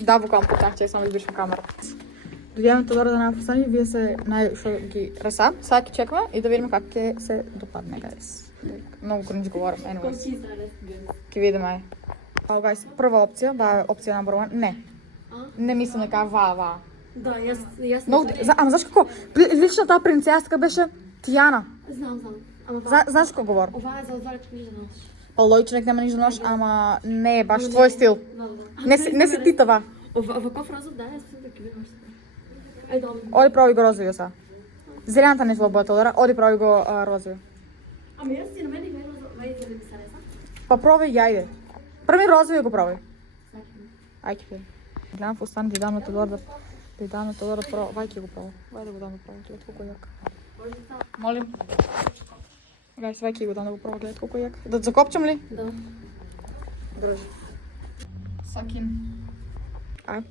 Да, буквално почнах, че само избирам камерата. Дојдеме Тодора да напустани, вие се што ги реса. Сега ќе чекаме и да видиме как ќе се допадне, гайс. Многу кринж говорам, anyways. Ќе видиме. Гайс, прва опција, да е опција номер 1. Не. Не мислам дека ва. Да, јас Ама знаеш како? Лично таа принцеска беше Тијана. Знам. Ама знаеш како говорам? Ова е за отварачки нижа нож. Па лојче нема ништо нож, ама не е баш твој стил. Не си ти това. Оваков розов, да, јас сум да ќе видам. Ајде, добро. Оди проби го розовиот са. Зелената не твоја боја, Тодора, оди проби го розовиот. Ама јас си на мене вај за да ми се реса. Па пробај и ајде. Први розовиот го пробај. Ајде ќе. Гледам фустан, ти дам на Тодор да пробај. Вај ќе го пробај. Вај да го дам да пробај, глед колку е јак. Молим. Гайс, вај ќе го дам да го пробај, глед колку е јак. Да закопчам ли? Да. Држи. Сакин. Ај.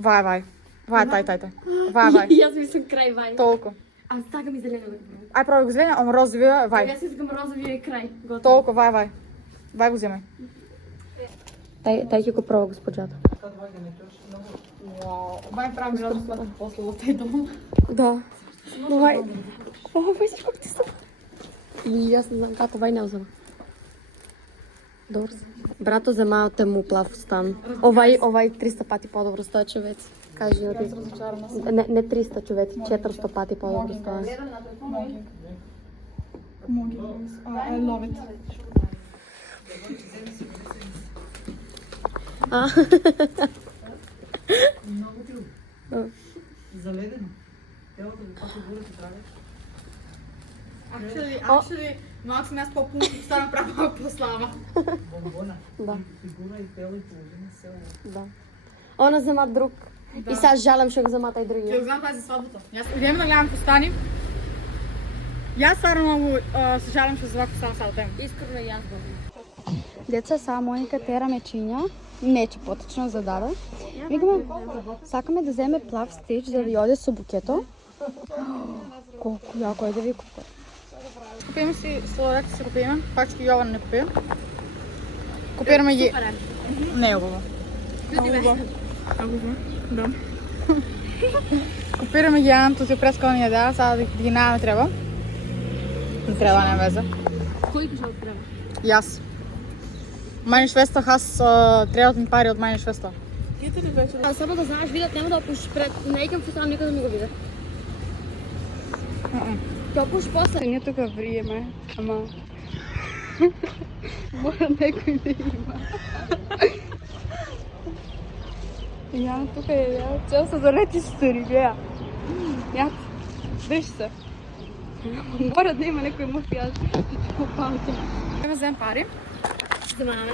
Вај. Тај. Вај. Јас мислам крај вај. Толку. А сакам и зелено. Ај пробај го зелено, ама розовиот, вај. Јас искам розовиот и крај. Готово. Толку, вај. Вај го земај. Тај ќе го пробам госпоđата. Вај прави розовиот после од тај дом. Да. Вај. Вај си како ти става. И јас не знам како вај не узема. Добро. Брато зема од тему плав стан. Овај 300 пати подобро стои човек. Кажи ти. Не 300 човек, 400 пати подобро стои. I love it. Заледено. Телото го пати горе ти трагаш. Actually, малко нас по-пункт стана право прослава. Бомбона. Да. Фигура и тело и половина село. Да. Она зема друг. И сега жалам што го зема тај Ќе другиот. го знам тази свадбата. Јас идеме да гледам фустани. Јас стварно многу се жалам што за вака фустана сад тема. Искрено јас го. Деца, сега Моника тера мечиња, нече поточно за даде. Викаме, сакаме да земе плав стич да ви оде со букето. Колку јако е да ви купа. Купиме си сладолед, се купиме. Пачки Јован не купиме. Купираме ги. Не е убаво. Да. Купираме ги Анту си прескални јадеа, сега да ги најаме треба. Не треба, не везе. Кој ќе треба? Јас. Мајни швестах, аз требат ми пари од мајни швеста. А само да знаеш, видат нема да опушиш пред. Не икам фустан никој да ми го види. Ќе опушиш после. Ние тука вриеме, ама... Мора некој да има. Ја тука е, цел се залети стори, гледа. Ја, држ се. Мора да има некој мафијач, да ти попалти. Треба да земем пари. Земаме.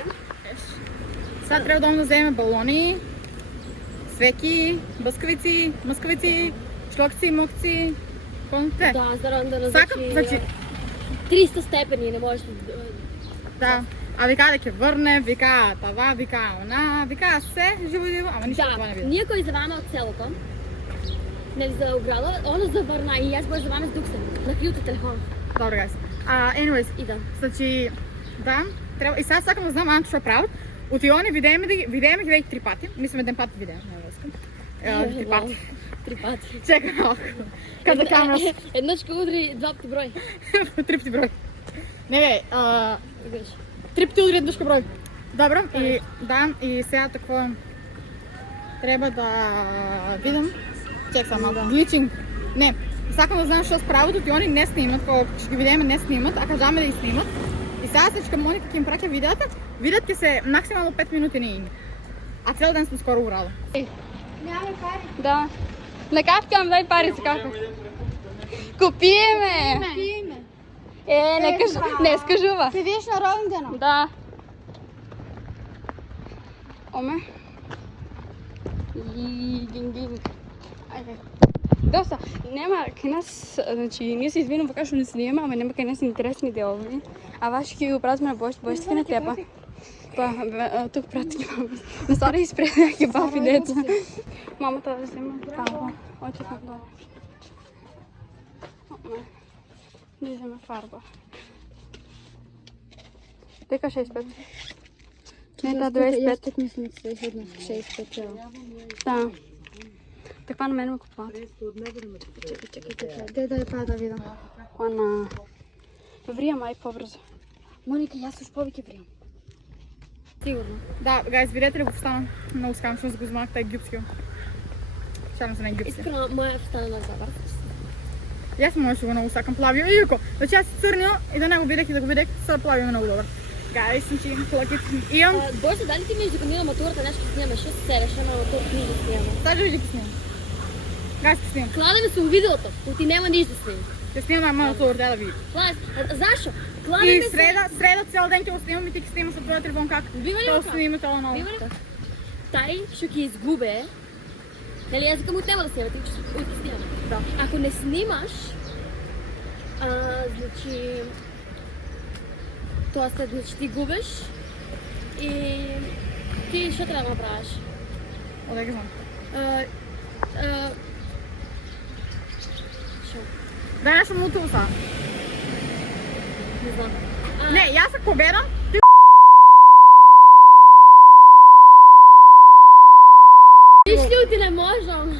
Сега треба да земеме балони, свеки, мускавици, шлокци, мокци. Помните? Да, за Сакам, значи, 300 степени не можеш да. А вика дека ќе врне, вика това, вика она, вика се живо, ама ништо тоа не Да, види. ние кои заваме од селото, нели за ограда, оно заврна и јас заваме с дуксен, на клjuč телефон. Добро, гайс. Anyways, Идам. значи, да, треба, и сега сакам да знам Анто што прават. Отиваме, видееме ги веќе 3 пати. Мислам еден пат видееме, не искам. 3 пати. 3 пати. Чекай малку. Каде камерас? Еднашка удри, 2 пати број. 3 пати број. Не бе, Видиш. 3 пати удри еднашка број. Добро, и да, и сега такво треба да видам. Чек само малку. Гличинг. Не, сакам да знам што справат, и они не снимат, кога ќе ги видиме не снимат, а кажаме да ги снимат. И сега сечка Моника ќе им праќа видеата, видеот ќе се максимално 5 минути не има. А цел ден сме скоро урала. Да. На кафка дај пари за кафе. Купиме! Не скажува. Ти видиш на родендена? Да. Оме. Гинг. Ајде. Доста, нема кај нас, значи, ние се извинуваме како што не снимаме, ама нема кај нас интересни делови. А ваши ќе го празме на Бошти на тепа. Па, тук прати ги мама. Не стара изпреда ќе бафи деца. Мамата да взема тамо. Ојте на долу. Да взема фарба. Дека 65. Не, та 25. Тук мислам, че е 65 лева. Да. Таква на мен ме купуват. Чекай, дай па да видам. Она... Врија мај побрзо. Моника, јас уш повеќе време. Сигурно. Да, гайс, видете ли го встанам? Много скамшно с го змах, тај египски. Шарам се на египски. Искрено, моја встана на забар. Јас можеше го много сакам плавио. Иако, значи јас црнио и да не го видех и да го видех, сега плавио много добар. Гайс, значи, плакит. Имам... Бојсе, дали ти мислиш дека ми на матурата нешто снимаме? Што се сереш на матурата ни да снимаме? Саđe ли ги снимам? Гайс, ќе снимам. Кладеме се у видеото, но ти нема ништо да снимам. Ќе снимам на матур, да види. Клас, зашо? И Кладеме се... среда цел ден ќе го снимам и ти ќе снимаш со твојот телефон как Бива ли тоа така? снима тоа ново. Бива ли така? Тај што ќе изгубе, нели јас викам нема да снимам, ти ќе снимам. Да. Ако не снимаш, значи тоа след значи ти губиш и ти што треба да направиш? Оде ги знам. Што? Да нешто мутува са. Не знам. Не, јас ако победам, ти Вишљути не можам.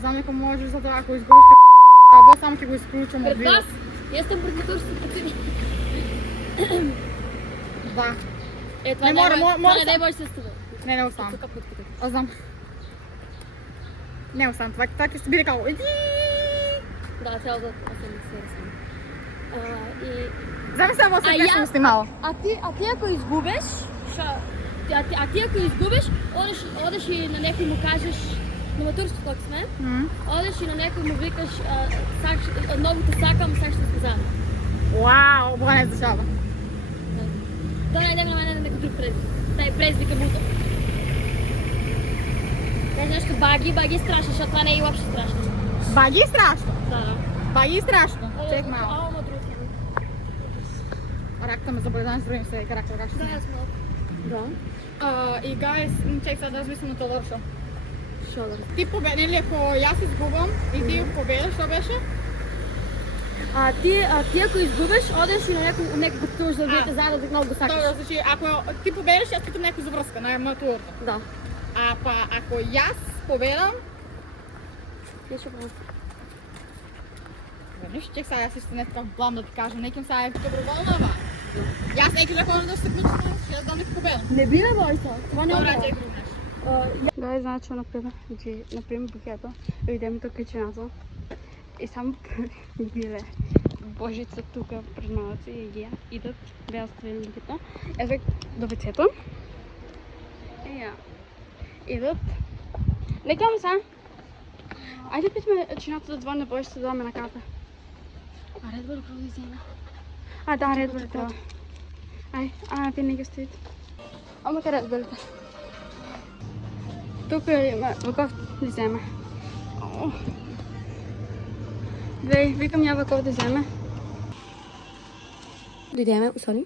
знам дека можеш за тоа ако изгубиш або само ќе го исклучам од Пред видео. вас, јас сум пред моторските патини. Да. Е, това Не не мора, може мора да може се става. Не оставам. Тука путките. Знам. Не оставам, това ќе се биде као. Да, цялото аз съм свързан. И... Замислам во се нешто снимало. А ти ако изгубиш, а ти ако изгубиш, одеш и на некој му кажеш, на матурско колко сме, одеш и на некој му викаш, много те сакам, сакаш да сте заедно. Вау, бога не зашава. Тоа најдем на мене на некој друг презвик. Тај презвик е мутов. Кажеш нешто баги е страшно, защото това не е уопšte страшно. Баги е страшно. Да. Баги е страшно. Чек малко. Ама друг. Ракта ме заболедам с време се карактер гаш. Да, јас малку. Да. И гайс, чек сега да размислам на тоа шо. Шо да? Ти победи ли ако јас изгубам и ти победиш, што беше? Ти ако изгубиш, одеш и на некој пътуваш да бидете заедно, да много го сакаш. Добро, значи ако ти победиш, јас питам некој за врска на матурата. Да. А па ако јас победам, Ти што правиш? веднаш чек сега јас исто не така блам да ти кажам, неким сега е доброволно, ама. Јас некој да ходам да се клучам, ќе дам нека победам. Не би да бојса. Това не Добра, е. чек груднеш. Гай, значи, например, букета, идем до кичената и само биле Божица тука пред малци и ги идат, беа стрелинките. Аз век до вецето. И ја. Идат. Не гледам са. Ајде питаме чината да звони на Божица да даме на карта. А Red Bull прави зена. Да, Red Bull треба. Те не ги стоите. Ама къде Red Bull-те? Тук има ваков да вземе. Викам ја ваков да вземе. Дойдеме, усони.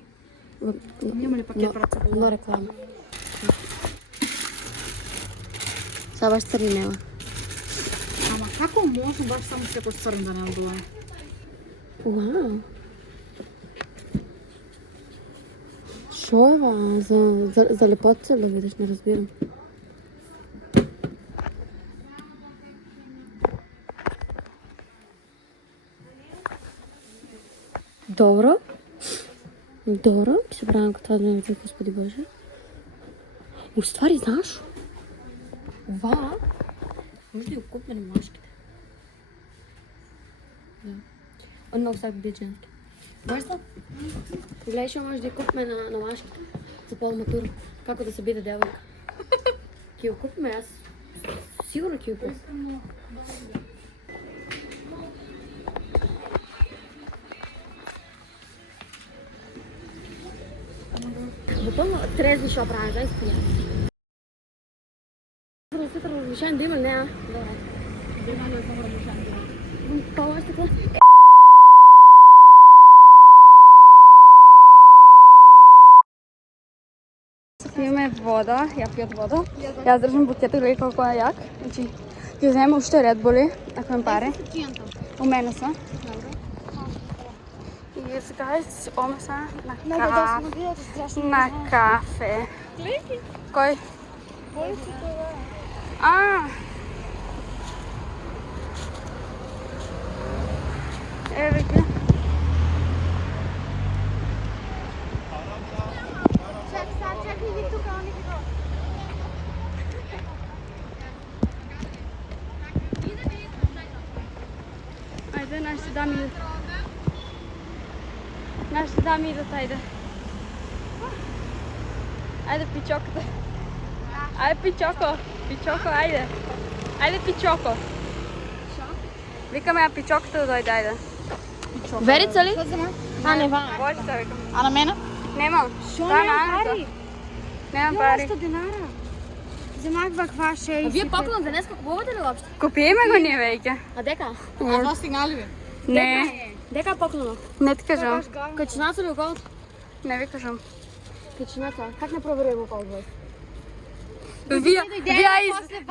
Нема ли пакет пред себе? Но реклама. Сега баш црнела. Ама како може баш само секој црн да не одува? Уау. Шо е ва? За лепотца да видиш, не разбирам. Добро. Добро. Ќе се правам като това да не види, Господи Боже. Уствари, знаеш? Ова може да го купме на машките. Да. Он много сега би женски. Бързо? Гледай, што може да ја купме на машките за полматура. Како да се биде девојка. Ќе го купме, аз сигурно ќе го купме. Буквално трезви што правим, знаеш ли? Сутра размишаем да има ли неа? Добре. Да има ли само размишање? Па още какво? Пиеме вода, ја пијат вода. Јас држам букета, гледај колко е јак. Значи, ќе вземем уште Red Bull-и, ако им паре. У мене са. Yes, guys, оме са на кафе. Кој? Еве ги. Ајде, нашите дами идат. Нашите дами идат, ајде. Ајде, пичокото. Ајде, пичоко. Пичоко, ајде. Ајде, пичоко. Викаме ја пичокото да дојде, ајде. Верица ли? А, не вама. Бочица, викам. А на мене? Немам. Шо Да, немам на пари? Немам пари. 100 dinara. Вземах ваква 60. Вие поклон денес купувате ли уопште? Купиме го ние веќе. А дека? А това стигнали ви? Не, Дека поклоно? не ти кажам. Качината ли около? Не ви кажам. Качината. Как не проверуваме около двојка?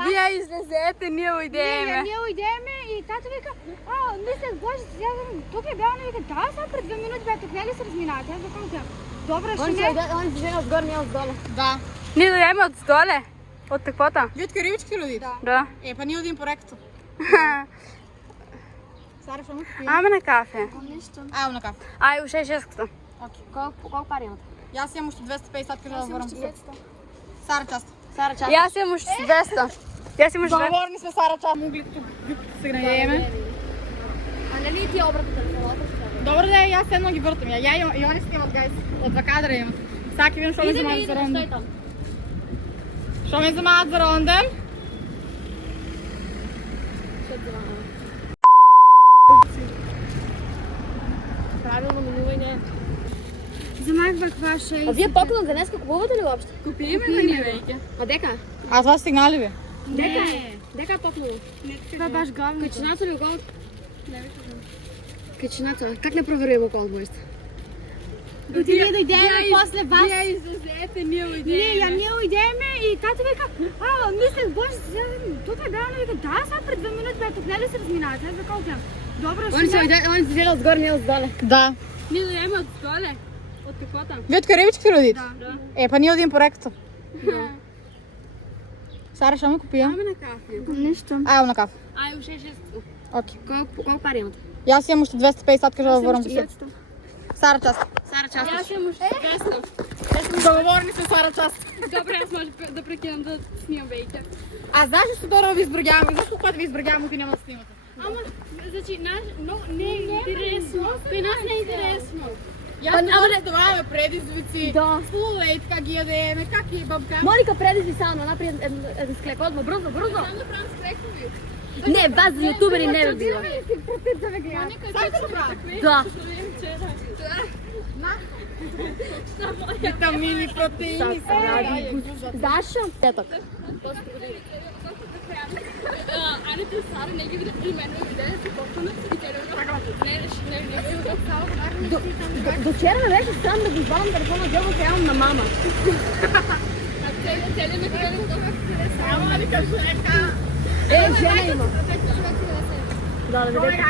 Вие излезете, ние ујдеме. Ние ујдеме и тато вика, мислех, боже, ја тук е бял, вика, да, сега пред 2 минути бе, тук не ли се разминате? Аз викам тя, добре, ще не. Он се отгоре, ние отдоле. Да. Ние дојдеме од доле. Од таквота. Вие од рибички родите? Да. Е, па ние одим по ректо. Сара, што му купи? Аме на кафе. Ајде на кафе. Ај, уште 600. Колко пари имате? Јас имам уште 250 кажа да ворам. Сара, част. Сара, част. Јас имам уште 200. Јас имам уште 200. Договорни сме, Сара, част. Могли тук се гнајеме. А нали ти обратно телефоната? Добро да е, јас едно ги вртам. Ја и они снимат, гайс. Од 2 кадра имам. Саки видам што ме замаат за ронден. там. Што ме замаат за ронден? Правилно минување. Вземах ваква 60. А вие поклон денес купувате ли уопште? Купиме го ние веќе. А дека? А това стигнали ви? Дека? Дека поклон? Това баш говно. Качината ли около? Качината. Как не проверуваме около двојста? Ние дојдеме после вас. Вие излезете, ние ујдеме. Ние ујдеме и тато вика, мислех, боже, тук е бял, вика, да, сега пред 2 минути бе, тук не ли се разминате? Аз викам тя, добре, Он се седе отгоре, ние отдоле. Да. Ние дојдеме од доле. Од таквота. Вие од рибички родите? Да. Е, па ние одим по ректо. Сара, што му купија? Аме на кафе. Ништо. Ајде на кафе. Ај, уште 600. Окей. Колко пари имате? Јас имам уште 250 кажа да ворам. Сара, част. Сара, част. Јас имам уште 200. Договорни сме, Сара, част. Добре, јас може да прекинам да снимам веќе. А знаеш што добро ви избргаваме? Знаеш колку пат ви избргаваме и нема да снимате? Ама, значи, не е интересно. Кај нас не е интересно. Јас не даваме предизвици. Да. Фулейт, как ги јадеме, как ги бабка. Моника, предизвик само, напред еден склек, одма, брзо. Само да правам скрекови. Не, вас за јутубери не би било. Сака да правам? Да. Витамини, протеини, Зашо? Еток. Ане ти Сара не ги виде при мене, виделе се поклона и не. До вчера ме беше срам да го извадам телефона от джоба, трябвам на мама. Цели ме гледа Ама ли кажу нека? Жена има. Да, да видите.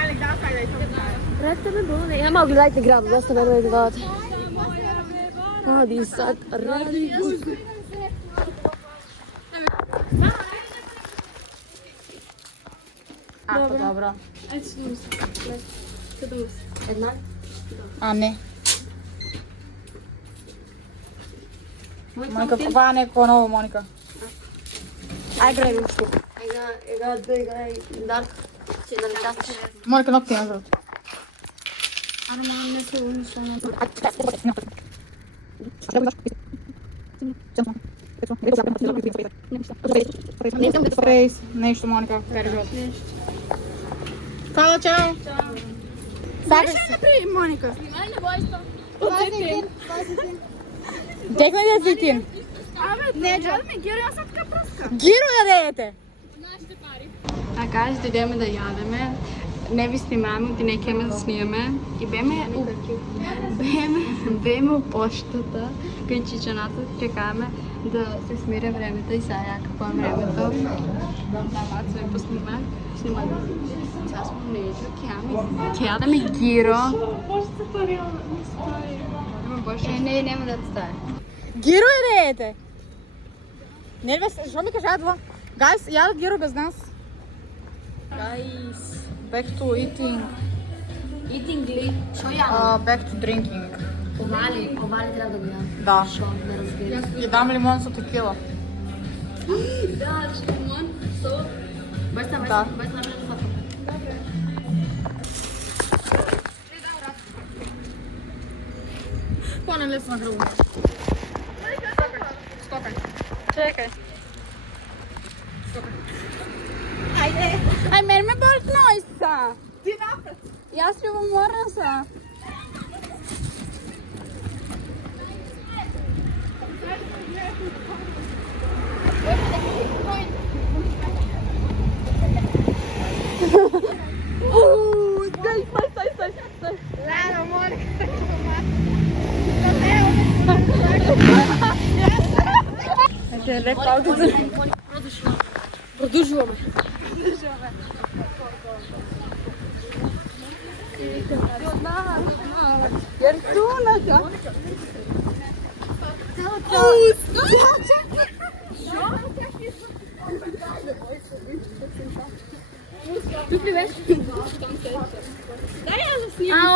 Пратете ме долу. Не, малко гледайте града, доста верно да дадат. Ради сад, ради гуз. Добро. Една? А, не. Моника, купа неко ново, Моника. Ај, грај ручку. Ега, дар. Че да не частиш. Моника, ногти назад. Аре, мам, не се унишена. Спрейс, нешто, Моника, пережот. Фала, чао. Сакаш се направи, Моника? Декна ли е зитин? Не, джадме, Геро, јас сад така прска. Гиро јадеете? А кај дојдеме да јадеме, не ви снимаме, ти не кеме да снимаме и беме у поштата, кај чичаната, чекаме да се смире времето и сега какво е времето. Да, мацо е поснимак, снимаме. Сега сме Neću, Kja da mi giro. Nema da staje. Гиро е да ете. Не бе, што ми кажаат во? Guys, јадат гиро без нас. Guys, back to eating. Eating ли? Шо јадам? Back to drinking. Овали треба да го јадам. Да. Шо, не разбирам. Ја дам лимон со текила. Да, лимон, сол. Баш Да. направи сладко. По-налесно на грубо. Стопај. Čekaj. Ајде. Aj, meni me boli nojsa. Ти напред. Jaz ljubomoran sam. Лано, моля. Продолжуваме. Jer tunaca.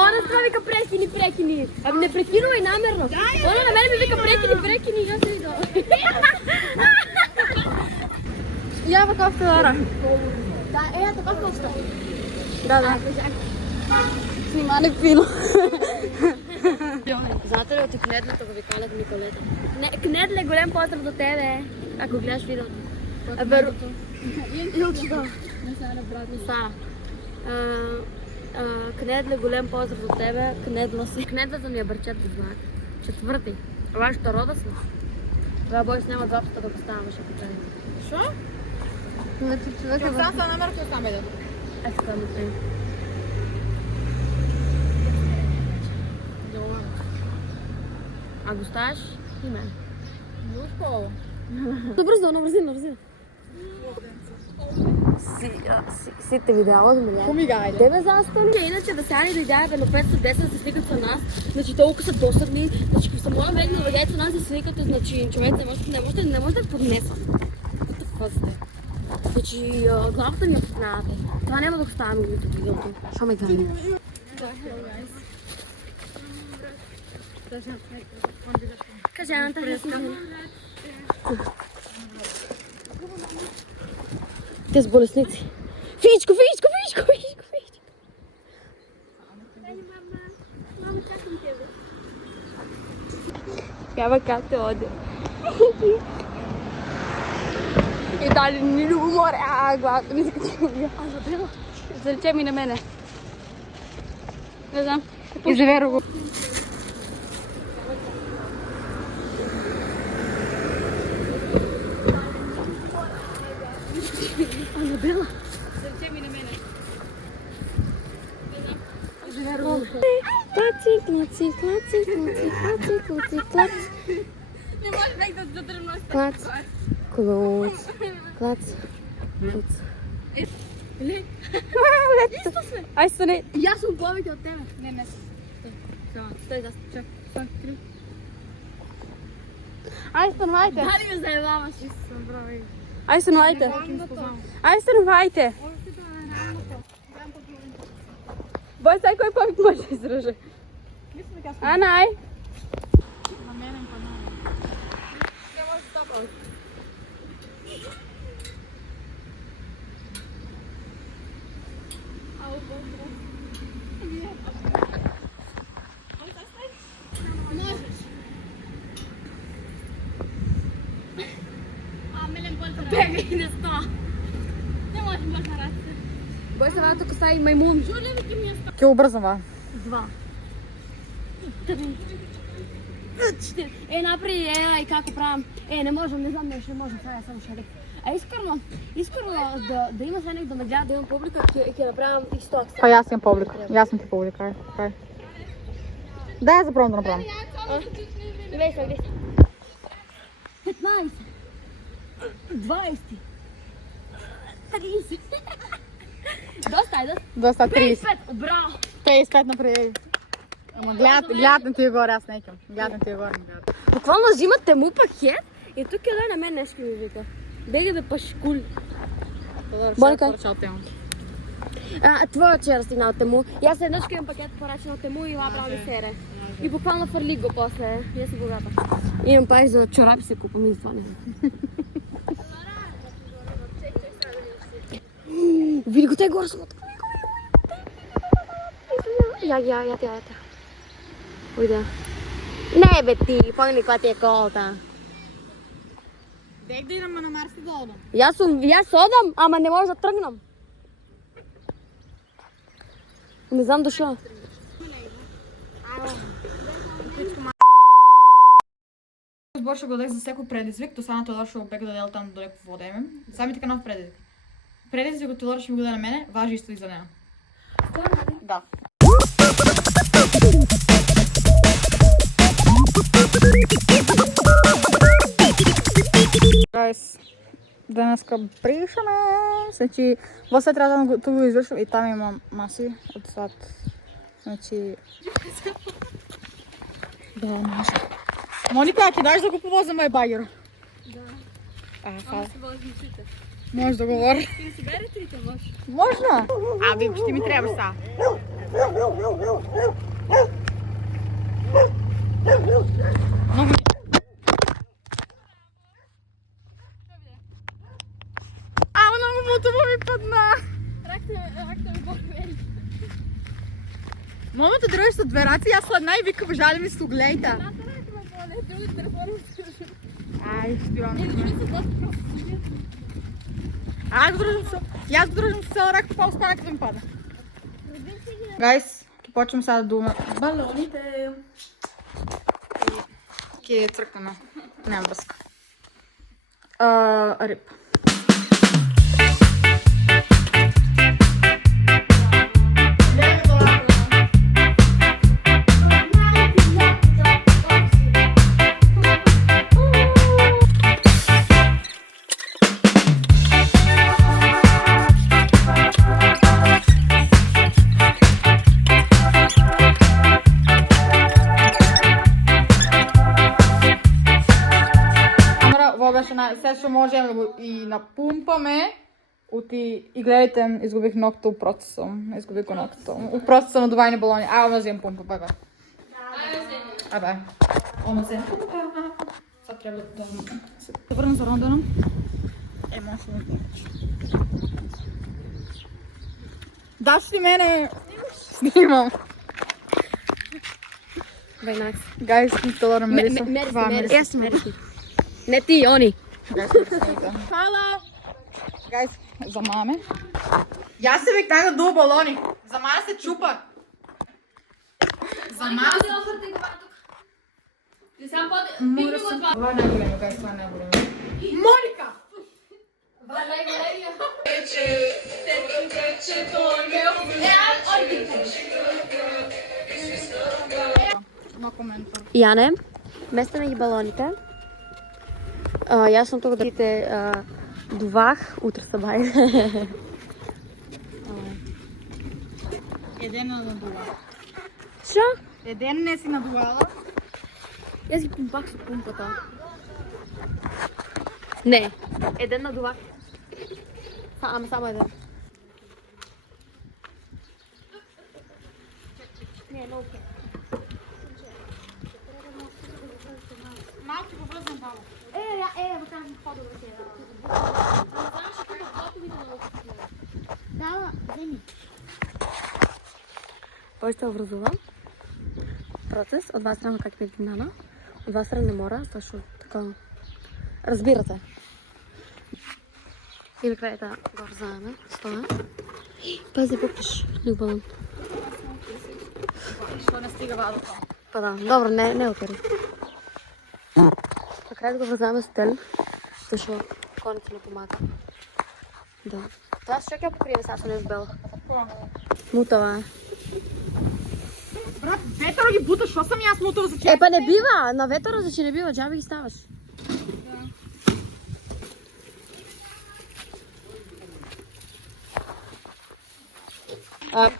Она ства вика прекини. Аби не прекинувај намерно. Она на мене ми вика прекини, јас се видела. Ja, wat kost er? Да, ето како што. Da. Sнимане пино. Знаете ли од Кнедлето го викалат Николета? Не, Кнедле, голем поздрав до тебе, ако гледаш видеото. Илчето. Сара. Кнедле, голем поздрав до тебе, Кнедла си. Кнедлата ми е бърчет до знак. Четвърти. Вашето рода си. Това бойс няма два пъти да го ставаме, ще покажем. Шо? Znači čovjek Ќе сам се намер, ќе сам еден. Ето това ми трябва. А го ставаш и мен. Лушко. Набрзо. Сите видеа, одме. Помигај. Тебе застани. Иначе да сяни да идеја на 510 да се свикат со нас, значи толку се досадни, значи ако се мора вегна да доаѓаат со нас да се свикате, значи човек не може да поднесва. Значи главата ми е опитната. Това няма да го ставам и в видеото. Шо ме гледа? Кажи, Анта, не си гледа. Те с болесници. Фичко! Evo kad te ode. I dalje ni ljubomore, gledajte, mi se kad ću ga. А, забила? Zaliče mi na mene. Ne znam. Izveru go. А, забила? Zaliče mi na mene. Клац. Ne možeš nek da zadržim nos. Клац. Клац. Aj stane. Јас сум повеќе од тебе. Ne. Стој да чек. Aj stanujte. Дали ме заебаваш? Aj stanujte. Aj stanujte. Boj sad koji povik može izraže. Anaj. Бегај не ста. Ne možem baš na raste. Бој се вака тука стави мајмун. Ќе убрзам. 2. 3. 4. Напри, и како правам. Не можам, не знам нешто, не можам, сега само шарик. А искрено да има сега некој да ме гледа, да имам публика, ќе направам исто. Па јас имам публика. Јас сум ти публика. Кај. Да ја запробам да направам. 15. 20. 30. Доста, ајде. Доста 30. 55, браво. 55 направи. Ама гледат на тие горе, аз некам. Гледат на тие горе. Буквално взимате му пакет и тук е на мен нещо ми вика. Бега бе пашкул. Моника. Твоя вчера стигна от Тему. И аз еднъж имам пакет поръчен от Тему и лабра ми сере. И буквално фърлих го после. И аз съм богата. Имам пари за чорапи се купам и това не. Види го, те горе са. Я те. Уйде. Не бе ти, помни каква ти е колата. Дек да идем на Марс и да одам. Јас одам, ама не може да тргнам. Не знам дошо. Зборше го дек за секој предизвик, то стана тоа што бега да дел таму долеку во вода име. Сами така нов предизвик. Предизвикот Тодор што ми го даде на мене, важи исто и за неа. Да. Guys, денеска пришаме. Значи, во свет трябва да го извършвам и там имам маси от сват. Значи... Да, може. Моника, ти даш да го повозам мој багер? Да. Ама се возим сите. може да говори. Ти си бери трите, може. Можно? Бим, ще ми треба са. Много ми... Много мотово ми падна. Ракта ми боквели. Момата дръжи са две раци, аз сладна и вика, бежали ми слуглейта. Ракта ме боле, други телефони ми скажу. Ай, спивам. Не, дошли са доста просто. Аз го дружим с цяла рак, па успана като ми пада. Гайс, почвам сега да дума балоните. И ке църкаме. Нямам връзка. Рип. Сега ще можем да го и напумпаме и гледайте, изгубих ногта от процеса. Изгубих го ногта. От процеса на довайни балони. Ама взем пумпа, бай. Бай. Ома взем пумпа. Сега трябва да се върна за Рондона. Може да ми даш ли мене? Снимам. Бай, найс. Гайс, Тодор мериса. Мериси. Не ти, они. Хала! Гайс, за маме. Я се бих тага до балони. За мама се чупа. За мама се... Това е най-големо, гайс, това е най-големо. Моника! No коментар. Яне, местаме ги балоните. Јас сум тука да дите дувах, утре са бај. Еден не надувала. Шо? Еден не си надувала. Јас ги пумпах со пумпата. Не, еден надувах. Ама само еден. Не, много окей. Малко го връзнам баба. Бе кажем по-добре се е. Знаеш, тук блоковите на локотите. Да, вземи. Той ще образува процес. От два страна как е гимнана. От два страна не мора, защото така... Разбирате. И накрая да го вземаме. Стоя. Пази пукнеш. Лик балон. Що не стига вадата? Па да, добро, не опери. Накрая да го връзнаваме с тел, защото конец не помага. Да. Това ще чакай покрие, сега съм не избела. Мутава е. Брат, ветъра ги буташ, що съм аз мутава за чай? Па не бива, на ветъра за че не бива, джаби ги ставаш.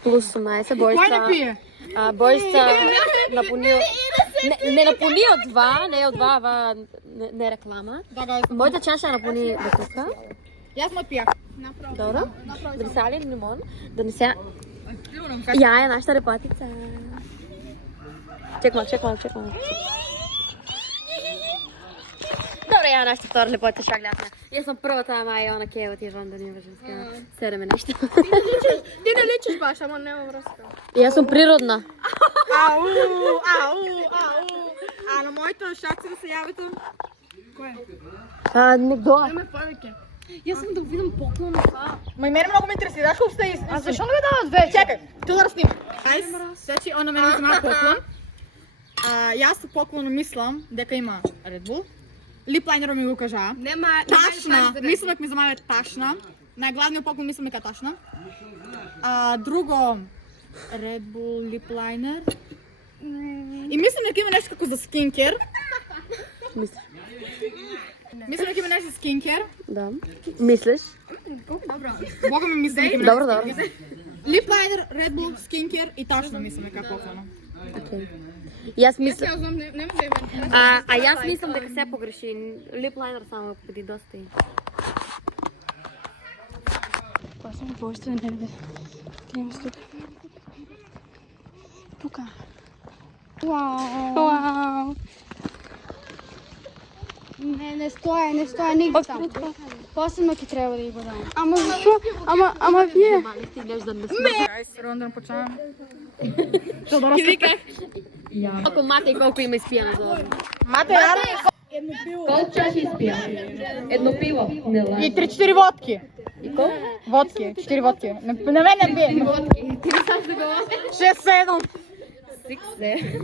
Плюс 18, Кој не Борица... пие? Борица напунил... Не напунил 2, не од 2, ова не реклама. Мојата чаша напуни до тука. Јас му пијах. Добро. Да не се али лимон, да не се... Ја е нашата репатица. Чек малку. Добре, ја нашата втора лепота шаглјатна. Јас сум првата, ама и она ке отивам да нема женска. Седеме нешто. Ти не личиш баш, ама нема врска. Јас сум природна. Ау. А на моите шаци да се јавите? Кој? Нек доа. Нема повеќе. Јас сам да видам поклон на това. Ма и мене многу ме интересира, знаеш колку сте а зашо не ме дават веќе? Чекај, ти да снимам. Значи, она мене ми земава поклон. Јас со поклон мислам дека има Red Bull. Лип лайнерот ми го кажа. Нема Ташна, мислам дека ми земава ташна. Најглавниот поклон мислам дека ташна. Друго Red Bull лип лайнер. И мислам дека има нешто како за скинкер. Мислиш? Мислам дека има нешто за скинкер. Да. Мислиш? Бога ми мислам дека има нешто. Добро. Лип лайнер, Red Bull, скинкер и ташна мислам дека е поклон. Окей. Јас мислам... Ја знам, нема да има. Јас мислам дека се погреши. Лип лайнер само го победи доста и... Пасам бошто не виде. Крием тука. Тука. Вау. Не стоја нигде таму. Посебно ќе треба да ги го дам. Ама зашо? Ама вие. Гайс, Рондан почнавам. Ки виках? Колку мате и колку има испијано за овој. Мате, јаре, Колку чаши испија? Едно пиво? Не лажи. и 3-4 водки. И колку? Водки, 4 водки. На мене бе. Ти не сам да го 6-7. Сиксе.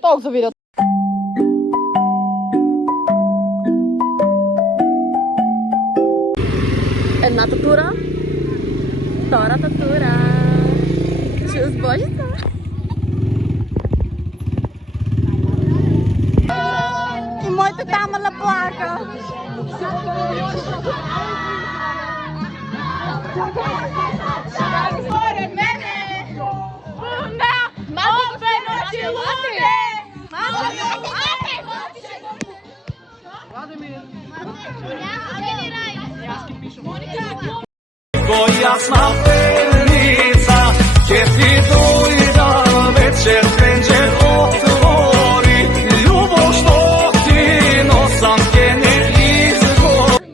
Толку за видео. Едната тура. Втората тура. Чуз Божица. И моята тама на плака. Според мене. Опе ночи луде. Ko jasna penica, će ti dojda večer penđer otvori. Ljubov što ti nosam te ne izgovori.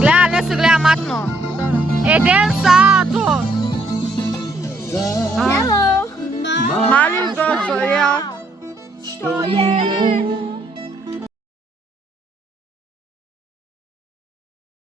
Гледа, не се гледа матно. Еден сато. Hello. Малим дочо, ја. Што е?